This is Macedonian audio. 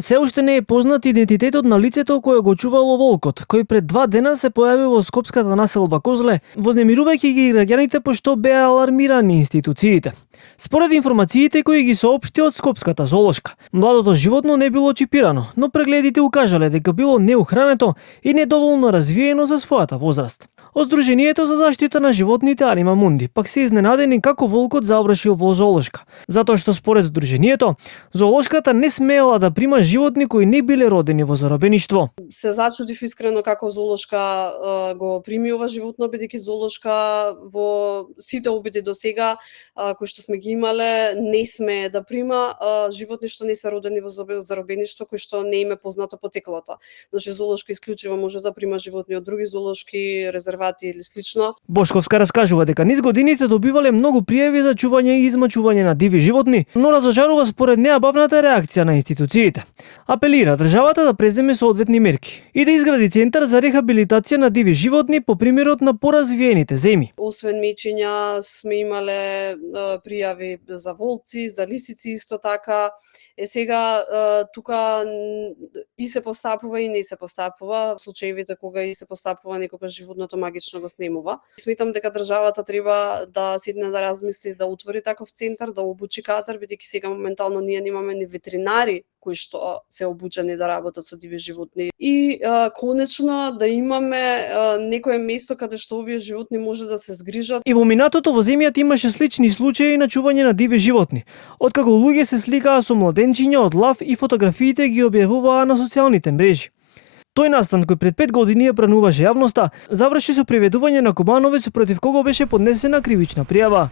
Се уште не е познат идентитетот на лицето кое го чувало волкот, кој пред 2 дена се појави во скопската населба Козле, вознемирувајќи ги граѓаните пошто беа алармирани институциите. Според информациите кои ги соопшти од скопската зоолошка, младото животно не било чипирано, но прегледите укажале дека било неухрането и недоволно развиено за својата возраст. Од Сдруженијето за заштита на животните Анима Мунди пак се изненадени како волкот завршил во зоолошка, затоа што според Сдруженијето, зоолошката не смеела да прима животни кои не биле родени во заробеништво. Се зачудив искрено како зоолошка го прими ова животно, бидејќи зоолошка во сите обиди до сега кои што сме ги имале не смее да прима животни што не се родени во заробеништво, кои што не им е познато потеклото. Значи зоолошка исклучиво може да прима животни од други зоолошки резервати или слично. Бошковска раскажува дека низ годините добивале многу пријави за чување и измачување на диви животни, но разожарува според неа бавната реакција на институциите. Апелира државата да преземе соодветни мерки и да изгради центар за рехабилитација на диви животни по примерот на поразвиените земји. Освен мечења сме имале пријави за волци, за лисици исто така. Сега тука и се постапува и не се постапува. Случаевите кога и се постапува, некогаш животното магично го снемува. Сметам дека државата треба да седне да размисли да отвори таков центар, да обучи кадар, бидејќи сега моментално ние немаме ни ветеринари кои што се обучени да работат со диви животни. И конечно да имаме некое место каде што овие животни може да се згрижат. И во минатото во земјата имаше слични случаи на чување на диви животни, откако луѓе се сликаа со младенчиња од лав и фотографиите ги објавуваа на социјалните мрежи. Тој настан кој пред 5 години ја прануваше јавноста, заврши со приведување на Кубановец против кого беше поднесена кривична пријава.